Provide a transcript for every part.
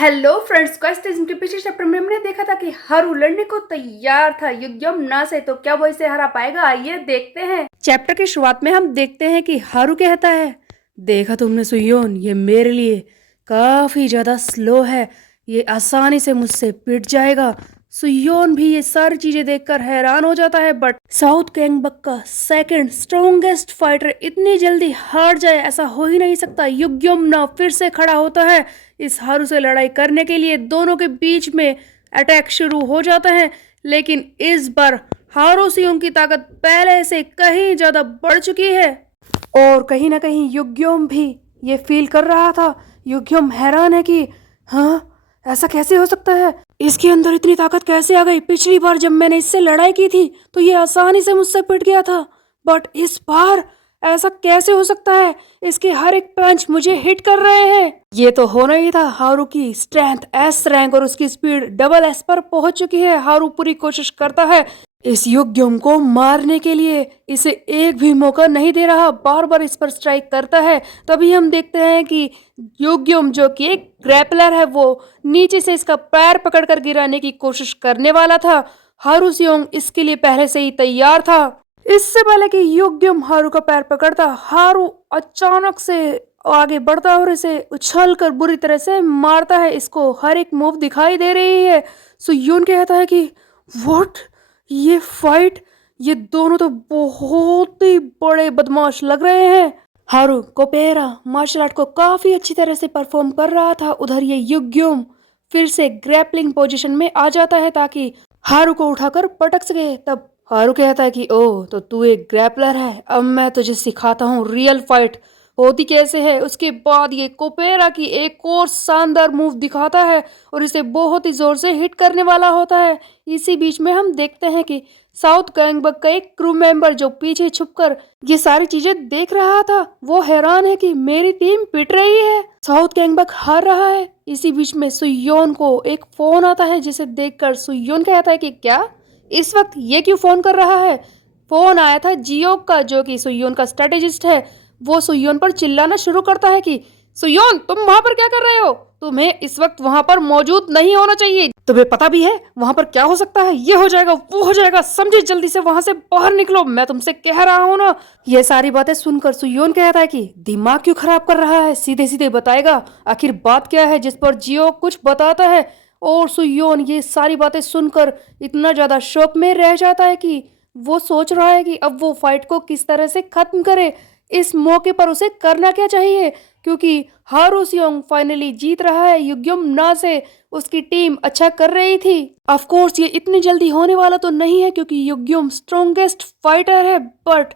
Hello friends, quest के पिछले chapter में हमने देखा था कि हारू लड़ने को तैयार था युग्यम ना से। तो क्या वो इसे हरा पाएगा, आइए देखते हैं। चैप्टर की शुरुआत में हम देखते हैं कि हारू कहता है, देखा तुमने सुयोन, ये मेरे लिए काफी ज्यादा स्लो है, ये आसानी से मुझसे पिट जाएगा। सुयोन भी ये सारी चीजें देखकर हैरान हो जाता है, बट साउथ गैंगबक का सेकंड स्ट्रॉन्गेस्ट फाइटर इतनी जल्दी हार जाए, ऐसा हो ही नहीं सकता। युग्यम फिर से खड़ा होता है इस हारू से लड़ाई करने के लिए। दोनों के बीच में अटैक शुरू हो जाता है, लेकिन इस बार हारू सियोंग की ताकत पहले से कहीं ज्यादा बढ़ चुकी है और कहीं ना कहीं युग्यम भी ये फील कर रहा था। युग्यम हैरान है कि हाँ, ऐसा कैसे हो सकता है, इसके अंदर इतनी ताकत कैसे आ गई। पिछली बार जब मैंने इससे लड़ाई की थी तो ये आसानी से मुझसे पिट गया था, बट इस बार ऐसा कैसे हो सकता है, इसके हर एक पंच मुझे हिट कर रहे हैं। ये तो होना ही था। हारू की स्ट्रेंथ एस रैंक और उसकी स्पीड डबल एस पर पहुंच चुकी है। हारू पूरी कोशिश करता है इस युग्यम को मारने के लिए, इसे एक भी मौका नहीं दे रहा, बार बार इस पर स्ट्राइक करता है। तभी हम देखते हैं कि युग्यम, जो कि एक ग्रैपलर है, वो नीचे से इसका पैर पकड़कर गिराने की कोशिश करने वाला था। हारू सियोंग इसके लिए पहले से ही तैयार था। इससे पहले कि युग्यम हारू का पैर पकड़ता, हारू अचानक से आगे बढ़ता और इसे उछलकर बुरी तरह से मारता है। इसको हर एक मूव दिखाई दे रही है। सो यून कहता है कि व्हाट, ये फाइट, ये दोनों तो बहुत ही बड़े बदमाश लग रहे हैं। हारू कोपेरा मार्शल आर्ट को काफी अच्छी तरह से परफॉर्म कर रहा था। उधर ये युग्यम फिर से ग्रैपलिंग पोजीशन में आ जाता है ताकि हारू को उठाकर पटक सके। तब हारू कहता है कि ओह, तो तू एक ग्रैपलर है, अब मैं तुझे सिखाता हूँ रियल फाइट होती कैसे है। उसके बाद ये कोपेरा की एक और शानदार मूव दिखाता है और इसे बहुत ही जोर से हिट करने वाला होता है। इसी बीच में हम देखते हैं कि साउथ गैंगबक का एक क्रू मेंबर जो पीछे छुपकर ये सारी चीजें देख रहा था, वो हैरान है कि मेरी टीम पिट रही है, साउथ गैंगबक हार रहा है। इसी बीच में सुयोन को एक फोन आता है, जिसे देखकर सुयोन कहता है कि क्या इस वक्त ये क्यों फोन कर रहा है। फोन आया था जियोक का, जो कि सुयोन का स्ट्रेटेजिस्ट है। वो सुयोन पर चिल्लाना शुरू करता है कि सुयोन, तुम वहां पर क्या कर रहे हो, तुम्हें इस वक्त वहां पर मौजूद नहीं होना चाहिए। तुम्हें पता भी है वहां पर क्या हो सकता है, ये हो जाएगा, वो हो जाएगा, समझे, जल्दी से वहां से बाहर निकलो, मैं तुमसे कह रहा हूं ना। ये सारी बातें सुनकर सुयोन कहता है कि दिमाग क्यों खराब कर रहा है, सीधे सीधे बताएगा आखिर बात क्या है। जिस पर जियो कुछ बताता है और सुयोन ये सारी बातें सुनकर इतना ज्यादा शॉक में रह जाता है कि वो सोच रहा है कि अब वो फाइट को किस तरह से खत्म करे। इस मौके पर उसे करना क्या चाहिए, क्योंकि हारू सियोंग फाइनली जीत रहा है युग्यम ना से। उसकी टीम अच्छा कर रही थी। ऑफ कोर्स ये इतनी जल्दी होने वाला तो नहीं है, क्योंकि युग्यम स्ट्रॉन्गेस्ट फाइटर है, बट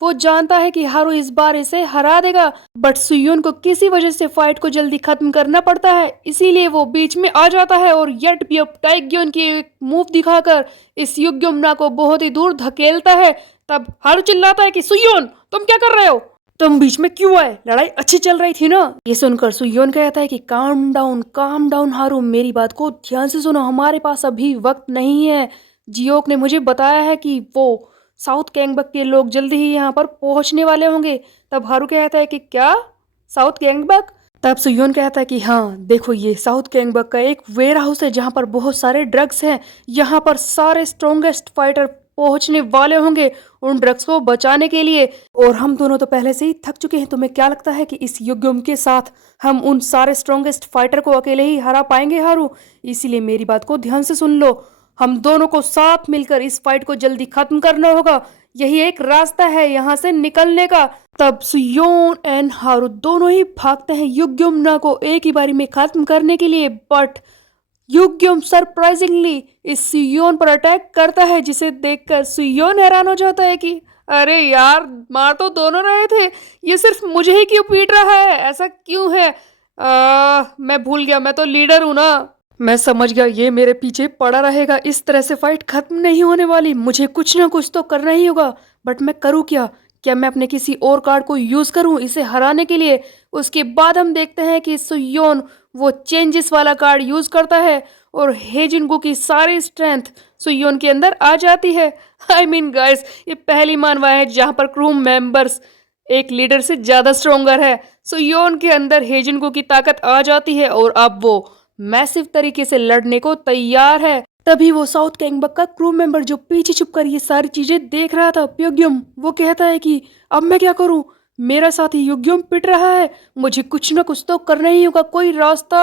वो जानता है कि हारू इस बार इसे हरा देगा। बट सुयोन को किसी वजह से फाइट को जल्दी खत्म करना पड़ता है, इसीलिए वो बीच में आ जाता है और यट बियप टाइग्योन की एक मूव दिखाकर इस युग्यमना को बहुत ही दूर धकेलता है। तब हारू चिल्लाता है कि सुयोन, तुम क्या कर रहे हो, तुम बीच में क्यों आए, लड़ाई अच्छी चल रही थी ना। ये सुनकर सुयोन कहता है कि काम डाउन हारू, मेरी बात को ध्यान से सुनो, हमारे पास अभी वक्त नहीं है। जियोक ने मुझे बताया है कि वो साउथ गैंगबक के लोग जल्दी ही यहाँ पर पहुंचने वाले होंगे। तब हारू कहता है कि क्या, साउथ गैंगबक। तब सुयोन कहता है कि हाँ देखो, ये साउथ गैंगबक का एक वेयर हाउस है जहाँ पर बहुत सारे ड्रग्स हैं। यहाँ पर सारे स्ट्रॉन्गेस्ट फाइटर पहुंचने वाले होंगे उन ड्रग्स को बचाने के लिए, और हम दोनों तो पहले से ही थक चुके हैं। तुम्हें क्या लगता है कि इस युग्यम के साथ हम उन सारे स्ट्रॉन्गेस्ट फाइटर को अकेले ही हरा पाएंगे हारू? इसीलिए मेरी बात को ध्यान से सुन लो, हम दोनों को साथ मिलकर इस फाइट को जल्दी खत्म करना होगा, यही एक रास्ता है यहाँ से निकलने का। तब सुयोन एंड हारू दोनों ही भागते हैं युग्यमना को एक ही बारी में खत्म करने के लिए, बट युग्यम सरप्राइजिंगली इस सुयोन पर अटैक करता है, जिसे देखकर सुयोन हैरान हो जाता है कि अरे यार, मार तो दोनों रहे थे, ये सिर्फ मुझे ही क्यों पीट रहा है, ऐसा क्यों है। मैं भूल गया, मैं तो लीडर हूं ना। मैं समझ गया, ये मेरे पीछे पड़ा रहेगा, इस तरह से फाइट खत्म नहीं होने वाली, मुझे कुछ ना कुछ तो करना ही होगा। बट मैं करूँ क्या, क्या मैं अपने किसी और कार्ड को यूज करूं इसे हराने के लिए? उसके बाद हम देखते हैं कि सुयोन वो चेंजेस वाला कार्ड यूज करता है और हेजिनगू की सारी स्ट्रेंथ सुयोन के अंदर आ जाती है। आई मीन गाइस, ये पहली मानवा है जहां पर क्रू मेंबर्स एक लीडर से ज्यादा स्ट्रोंगर है। सुयोन के अंदर हेजिनगू की ताकत आ जाती है और अब वो मैसिव तरीके से लड़ने को तैयार है। तभी वो साउथ गैंगबक का क्रू मेंबर जो पीछे छुपकर ये सारी चीजें देख रहा था, प्योग्यम, वो कहता है कि अब मैं क्या करूं, मेरा साथी युग्यम पिट रहा है, मुझे कुछ ना कुछ तो करना ही होगा, कोई रास्ता।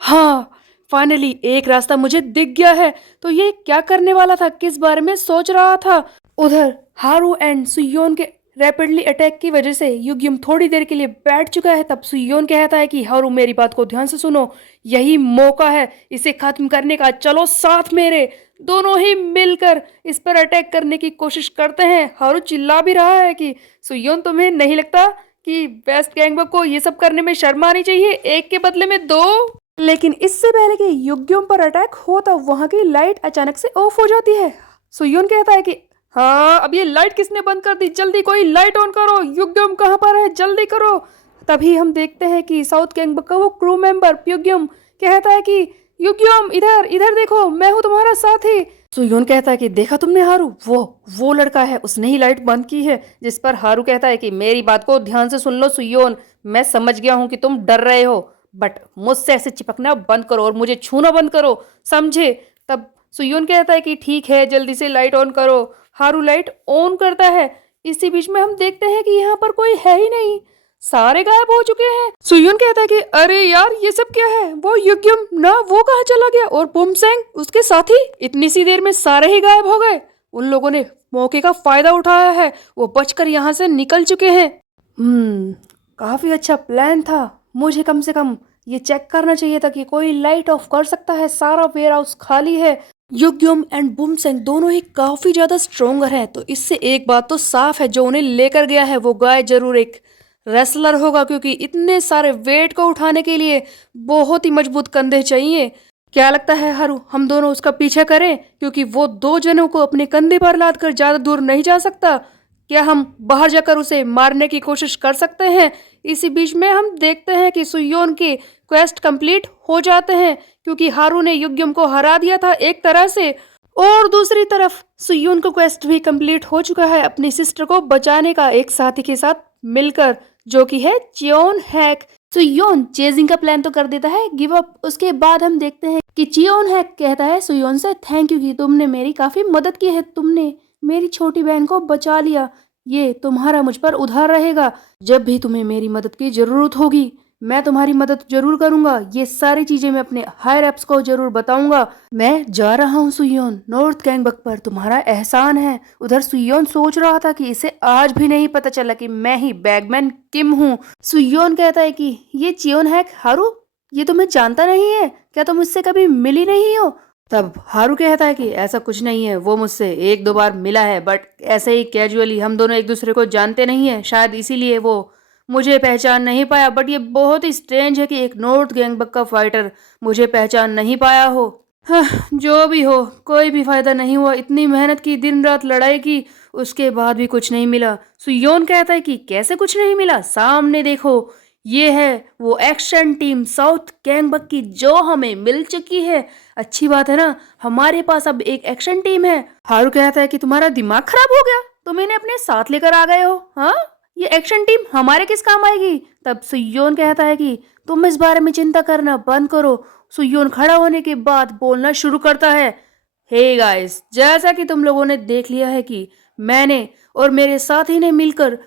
हाँ, फाइनली एक रास्ता मुझे दिख गया है। तो ये क्या करने वाला था, किस बारे में सोच रहा था। उधर हारू एंड सुयोन के रैपिडली अटैक की वजह से युग्यम थोड़ी देर के लिए बैठ चुका है। तब सुयोन कहता है कि हारू मेरी बात को ध्यान से सुनो, यही मौका है इसे खत्म करने का, चलो साथ मेरे। दोनों ही मिलकर इस पर अटैक करने की कोशिश करते हैं। हारू चिल्ला भी रहा है कि सुयोन तुम्हें नहीं लगता कि वेस्ट गैंगबक को ये सब करने में शर्म आनी चाहिए, एक के बदले में दो। लेकिन इससे पहले कि युग्यम पर अटैक हो तब वहां की लाइट अचानक से ऑफ हो जाती है। सुयोन कहता है कि हाँ, अब ये लाइट किसने बंद कर दी, जल्दी कोई लाइट ऑन करो, युग्यम कहाँ पर है, जल्दी करो। तभी हम देखते हैं कि साउथ गैंगबक का वो क्रू मेंबर प्योग्यम कहता है कि युग्यम इधर इधर देखो, मैं हूँ तुम्हारा साथी। सुयोन कहता है कि देखा तुमने हारू, वो लड़का है, उसने ही लाइट बंद की है। जिस पर हारू कहता है कि मेरी बात को ध्यान से सुन लो सुयोन, मैं समझ गया हूँ कि तुम डर रहे हो, बट मुझसे ऐसे चिपकना बंद करो और मुझे छूना बंद करो, समझे। तब सुयोन कहता है कि ठीक है, जल्दी से लाइट ऑन करो। हारू लाइट ऑन करता है। इसी बीच में हम देखते हैं कि यहाँ पर कोई है ही नहीं, सारे गायब हो चुके हैं। सुयोन कहता है कि अरे यार ये सब क्या है, वो युग्यम ना, वो कहाँ चला गया, और बुमसेंग उसके साथी, इतनी सी देर में सारे ही गायब हो गए। उन लोगों ने मौके का फायदा उठाया है, वो बचकर यहाँ से निकल चुके हैं। काफी अच्छा प्लान था, मुझे कम से कम ये चेक करना चाहिए था कि कोई लाइट ऑफ कर सकता है, सारा वेयर हाउस खाली है। युग्यम एंड बुमसेंग दोनों ही काफी ज्यादा स्ट्रोंगर हैं, तो इससे एक बात तो साफ है, जो उन्हें लेकर गया है वो गाय जरूर एक रेसलर होगा, क्योंकि इतने सारे वेट को उठाने के लिए बहुत ही मजबूत कंधे चाहिए। क्या लगता है हारू, हम दोनों उसका पीछा करें, क्योंकि वो दो जनों को अपने कंधे पर लाद कर ज्यादा दूर नहीं जा सकता। क्या हम बाहर जाकर उसे मारने की कोशिश कर सकते हैं। इसी बीच में हम देखते हैं कि सुयोन की क्वेस्ट कंप्लीट हो जाते हैं, क्योंकि हारू ने युग्यम को हरा दिया था एक तरह से, और दूसरी तरफ सुयोन को क्वेस्ट भी कंप्लीट हो चुका है अपनी सिस्टर को बचाने का एक साथी के साथ मिलकर, जो कि है चियोन हैक। सुयोन चेजिंग का प्लान तो कर देता है गिव अप। उसके बाद हम देखते हैं कि चियोन हैक कहता है सुयोन से थैंक यू कि तुमने मेरी काफी मदद की है, तुमने मेरी छोटी बहन को बचा लिया, ये तुम्हारा मुझ पर उधार रहेगा। जब भी तुम्हें मेरी मदद की जरूरत होगी मैं तुम्हारी मदद जरूर करूंगा, ये सारी चीजें मैं अपने हायर एप्स को जरूर बताऊंगा। मैं जा रहा हूँ सुयोन, नॉर्थ गैंगबक पर तुम्हारा एहसान है। उधर सुयोन सोच रहा था कि इसे आज भी नहीं पता चला कि मैं ही बैगमैन किम हूँ। सुयोन कहता है कि ये चियोन हैक हारू, ये तुम्हें जानता नहीं है क्या, तुम मुझसे कभी मिली नहीं हो। तब हारू कहता है कि ऐसा कुछ नहीं है, वो मुझसे एक दो बार मिला है, बट ऐसे ही कैजुअली, हम दोनों एक दूसरे को जानते नहीं है, शायद इसीलिए वो मुझे पहचान नहीं पाया। बट ये बहुत ही स्ट्रेंज है कि एक नॉर्थ गैंगबक का फाइटर मुझे पहचान नहीं पाया हो। हाँ, जो भी हो, कोई भी फायदा नहीं हुआ, इतनी मेहनत की, दिन रात लड़ाई की, उसके बाद भी कुछ नहीं मिला। सुयोन कहता है कि कैसे कुछ नहीं मिला, सामने देखो, ये है वो एक्शन टीम साउथ गैंगबक की जो हमें मिल चुकी है। अच्छी बात है ना, हमारे पास अब एक एक्शन टीम है। हारू कहता है कि तुम्हारा दिमाग खराब हो गया, तुम इन्हें अपने साथ लेकर आ गए हो, हाँ, ये एक्शन टीम हमारे किस काम आएगी। तब सुयोन कहता है कि तुम इस बारे में चिंता करना बंद करो। सुयोन खड़ा होने के बाद बोलना शुरू करता है, हे गाइस, जैसा कि तुम लोगों ने देख लिया है कि मैंने और मेरे साथी ने मिलकर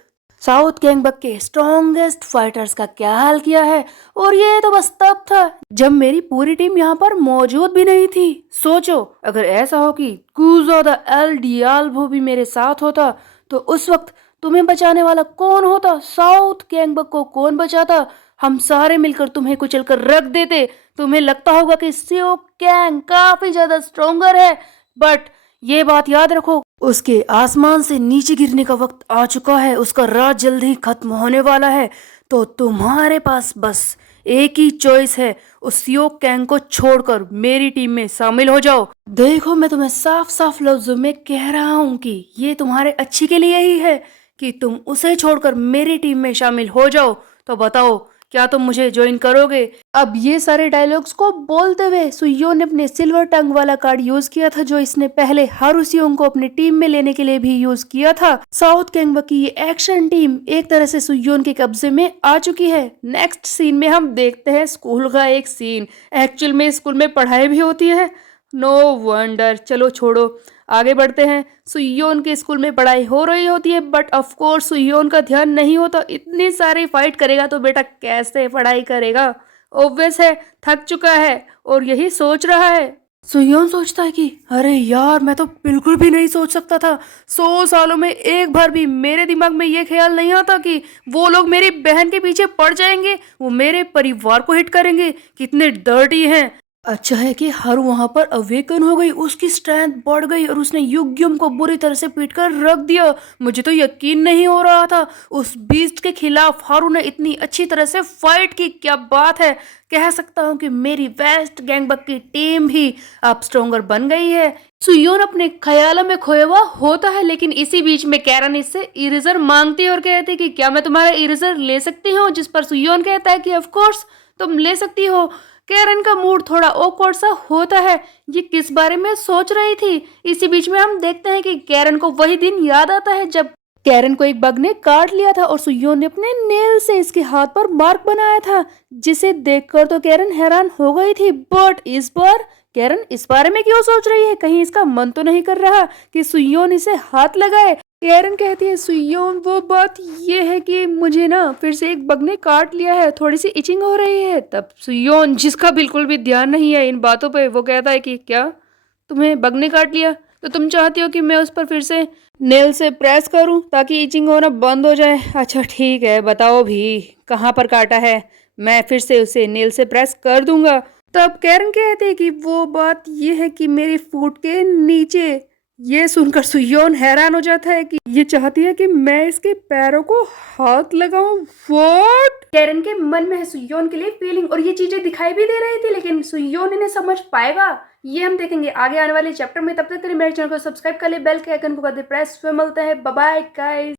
साउथ गैंगबक के स्ट्रॉन्गेस्ट फाइटर्स का क्या हाल किया है, और ये तो बस तब था जब मेरी पूरी टीम यहाँ पर मौजूद भी नहीं थी। सोचो, अगर ऐसा हो कि कूजो द एल डियाल्वो भी मेरे साथ होता, तो उस वक्त तुम्हें बचाने वाला कौन होता, साउथ गैंगबक को कौन बचाता। हम सारे मिलकर तुम्हें कुचलकर रख देते। तुम्हें लगता होगा कि सियो कैंग काफी ज्यादा स्ट्रॉन्गर है, बट ये बात याद रखो, उसके आसमान से नीचे गिरने का वक्त आ चुका है, उसका राज जल्द ही खत्म होने वाला है। तो तुम्हारे पास बस एक ही चॉइस है, उस सियो कैंग को छोड़कर मेरी टीम में शामिल हो जाओ। देखो, मैं तुम्हें साफ साफ लफ्जों में कह रहा हूँ कि ये तुम्हारे अच्छे के लिए ही है कि तुम उसे छोड़कर मेरी टीम में शामिल हो जाओ। तो बताओ, क्या तुम मुझे ज्वाइन करोगे? अब ये सारे डायलॉग्स को बोलते हुए सुयोन ने अपने सिल्वर टंग वाला कार्ड यूज किया था, जो इसने पहले हारूसियोंग को अपनी टीम में लेने के लिए भी यूज किया था। साउथ गैंगबक की ये एक्शन टीम एक तरह से सुयोन के कब्जे में आ चुकी है। नेक्स्ट सीन में हम देखते हैं स्कूल का एक सीन। एक्चुअल में स्कूल में पढ़ाई भी होती है, नो वंडर। चलो छोड़ो, आगे बढ़ते हैं। सुयोन के स्कूल में पढ़ाई हो रही होती है, बट ऑफ कोर्स सुयोन का ध्यान नहीं होता। इतनी सारी फाइट करेगा तो बेटा कैसे पढ़ाई करेगा? ऑब्वियस है, थक चुका है और यही सोच रहा है। सुयोन सोचता है कि अरे यार, मैं तो बिल्कुल भी नहीं सोच सकता था। 100 सालों में एक बार भी मेरे दिमाग में ये ख्याल नहीं आता कि वो लोग मेरी बहन के पीछे पड़ जाएंगे, वो मेरे परिवार को हिट करेंगे। कितने डर्टी हैं। अच्छा है कि हारू वहां पर अवेकन हो गई, उसकी स्ट्रेंथ बढ़ गई और उसने युग्यम को बुरी तरह से पीट कर रख दिया। मुझे तो यकीन नहीं हो रहा था उस बीस्ट के खिलाफ हारू ने इतनी अच्छी तरह से फाइट की। क्या बात है, कह सकता हूँ कि मेरी वेस्ट गैंगबक की टीम भी अब स्ट्रोंगर बन गई है। सुयोन अपने ख्यालों में खोया हुआ होता है, लेकिन इसी बीच में कैरन इससे इरेजर मांगती है और कहती है कि क्या मैं तुम्हारा इरेजर ले सकती हूँ, जिस पर सुयोन कहता है कि ऑफ कोर्स तुम ले सकती हो। कैरन का मूड थोड़ा ऑकवर्ड सा होता है, ये किस बारे में सोच रही थी। इसी बीच में हम देखते हैं कि कैरन को वही दिन याद आता है जब कैरन को एक बग ने काट लिया था और सुयोन ने अपने नेल से इसके हाथ पर मार्क बनाया था, जिसे देखकर तो कैरन हैरान हो गई थी। बट इस बार कैरन इस बारे में क्यों सोच रही है? कहीं इसका मन तो नहीं कर रहा कि सुयोन इसे हाथ लगाए? कैरन कहती है सुयोन, वो बात ये है कि मुझे ना फिर से एक बग ने काट लिया है, थोड़ी सी इचिंग हो रही है। तब सुयोन, जिसका बिल्कुल भी ध्यान नहीं है इन बातों पे, वो कहता है कि क्या तुम्हें बग ने काट लिया? तो तुम चाहती हो कि मैं उस पर फिर से नेल से प्रेस करूं ताकि इचिंग होना बंद हो जाए? अच्छा ठीक है, बताओ भी कहाँ पर काटा है, मैं फिर से उसे नेल से प्रेस कर दूंगा। तब कैरन कहते हैं कि वो बात ये है कि मेरी फुट के नीचे। ये सुनकर सुयोन हैरान हो जाता है कि ये चाहती है कि मैं इसके पैरों को हाथ लगाऊं। व्हाट? कैरन के मन में है सुयोन के लिए फीलिंग, और ये चीजें दिखाई भी दे रही थी, लेकिन सुयोन इन्हें समझ पाएगा ये हम देखेंगे आगे आने वाले चैप्टर में। तब तक के लिए मेरे चैनल को सब्सक्राइब कर ले, बेल के आइकन को कर दे प्रेस। फिर मिलते हैं, बाय बाय गाइस।